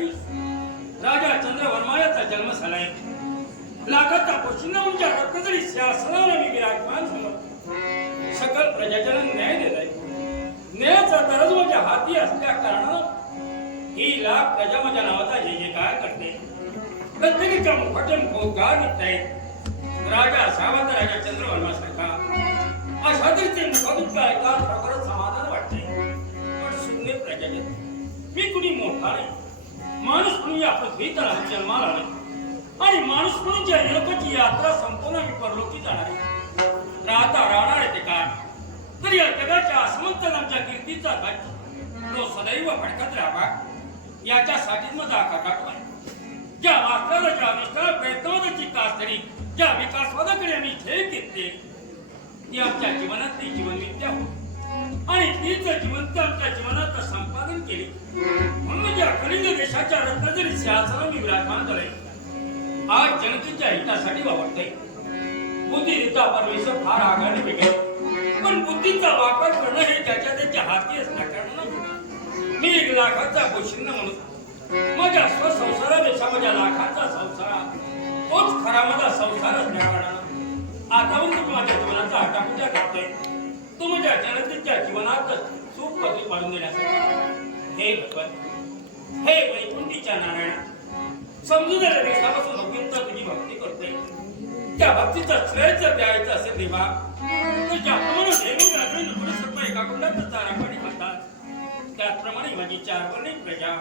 राजा चंद्रवर्मा याचा जन्म झालाय. लाखाचा पोशिंदा म्हणजे रत्नजरी शासनाला मी विराजमान झालो सकल प्रजाजन न्याय दिलाय. न्यायाचा तरज माझ्या हाती असल्या कारणानं ही लाख प्रजा माझ्या नावाचा जे जे काय करते. प्रत्येकीच्या मुखाचे मुखोद्गार निघतायत राजा सावंत राजा चंद्रवर्मा सारखा अशा तऱ्हेचे मुखोद्गार ऐका खरोखरच समाधान वाटते पण शून्य प्रजाजन. मी कुणी मोठा नाही. माणूस म्हणून या पृथ्वी जन्माला आले आणि माणूस म्हणून ज्या निरपची यात्रा संपूर्ण मी परलोकी जाणार आहे. राहता राहणार आहे ते काय? तर या जगाच्या असमंत नामच्या कीर्तीचा गट तो सदैव भडकत राहावा. याच्यासाठीच मग आकार टाकलाय ज्या मास्टरला ज्या अनुष्ठाला प्रयत्नवादाची कास्तरी ज्या विकासवादाकडे आम्ही झेल घेतले ती आमच्या जीवनातली जीवनविद्या होती. आणि तीच जिवंत आमच्या जीवनात संपादन केले. म्हणून या खनिज देशाच्या रत्नाजरी शासनाने मी विराजमान झाले आज जनतेच्या हितासाठी वावरते बुद्धीचा परमेश्वर फार आघाडी वेगळे पण बुद्धीचा वापर करणं हे त्याच्या त्याच्या हाती असल्या मी एक लाखाचा गोष्टींना म्हणून. माझ्या स्वसंसारापेक्षा माझ्या लाखाचा संसार तोच खरा माझा संसार असल्या आता आतापर्यंत माझ्या जीवनाचा हटापुजा करतोय. तो माझ्या जनतेच्या जीवनात सुख पदवी पाडून देण्यासाठी हे भगवान हे वैकुंठीच्या नारायण समजून देशापासून भक्तींचा तुझी भक्ती करतोय. त्या भक्तीचा श्रेय जर द्यायचं असेल देवा तर ज्याप्रमाणे देवी रात्री नको सर्व एका कुंडात चारा म्हणतात. त्याचप्रमाणे माझी चार वर्णी प्रजा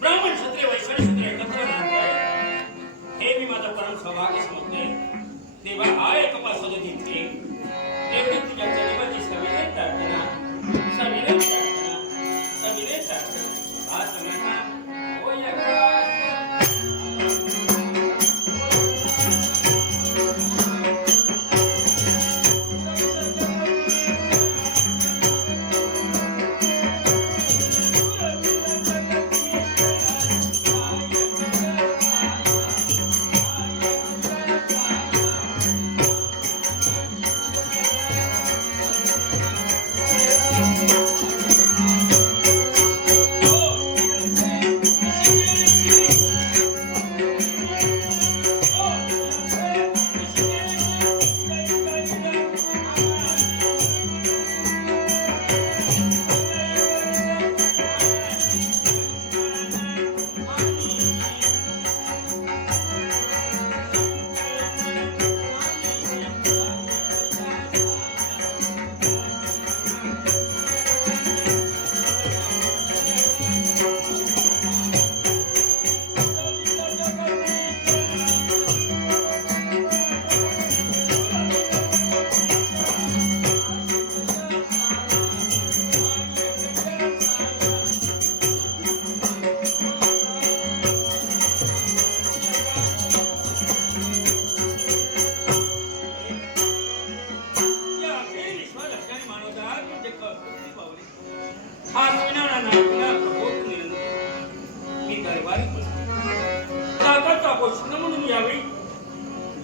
ब्राह्मण क्षत्रिय वैश्य क्षत्रिय एकत्र हे मी माझा परम सौभाग्य समजते देवा हा एक पासून घेतले तेवढी तुझ्या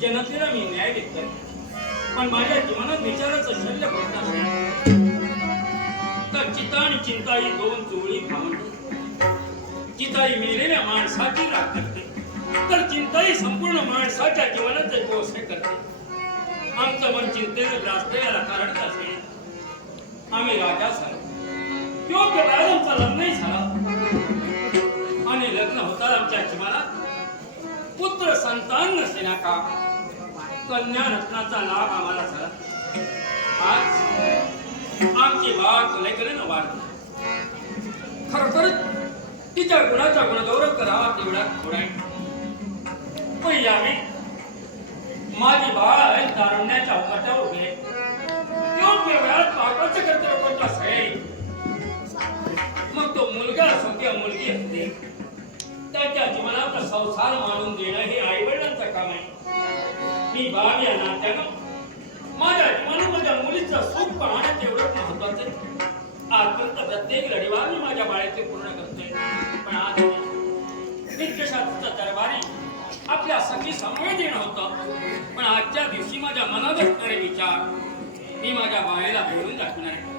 जनतेला मी न्याय देतोय. पण माझ्या जीवनात विचाराचं शल्य होत नाही. तर चिता आणि चिंता ही दोन चोळी भावंड. चिता ही मेलेल्या माणसाची राग करते. तर चिंता ही संपूर्ण माणसाच्या जीवनाचे व्यवसाय करते. आमचं मन चिंतेने जास्त याला कारण असेल? आम्ही राजा झालो. योग्य वेळात आमचं लग्नही झाला. आणि लग्न होता आमच्या जीवनात पुत्र संतान नसेना का? कन्या रत्नाचा लाभ आम्हाला झाला. आज आमची बात न वाढली खरोखर तिच्या गुणाचा गुणगौरव करावा तेवढा थोडा आहे. मी माझी बाळ आहे तारुण्याच्या उभे योग्य वेळात पापाचं कर्तव्य कोणतं असेल मग तो मुलगा असो किंवा मुलगी असते त्याच्या जीवनाचा संसार मानून देणं हे आई वडिलांचं काम आहे. मी बाळ या नात्यानं माझ्या जीवनात माझ्या मुलीचं सुख पाहणं तेवढंच महत्वाचं आहे. आजपर्यंत प्रत्येक लढीवार मी माझ्या बाळाचे पूर्ण करतोय. पण आज नित्यशास्त्राचा दरबारी आपल्या सखी समोर येणं होतं पण आजच्या दिवशी माझ्या मनात असणारे विचार मी माझ्या बाळेला बोलून दाखवणार आहे.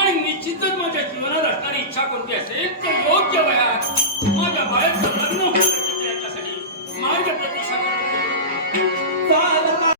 आणि निश्चितच माझ्या जीवनात असणारी इच्छा कोणती असेल तर योग्य वयात माझ्या बाळेचं लग्न vai da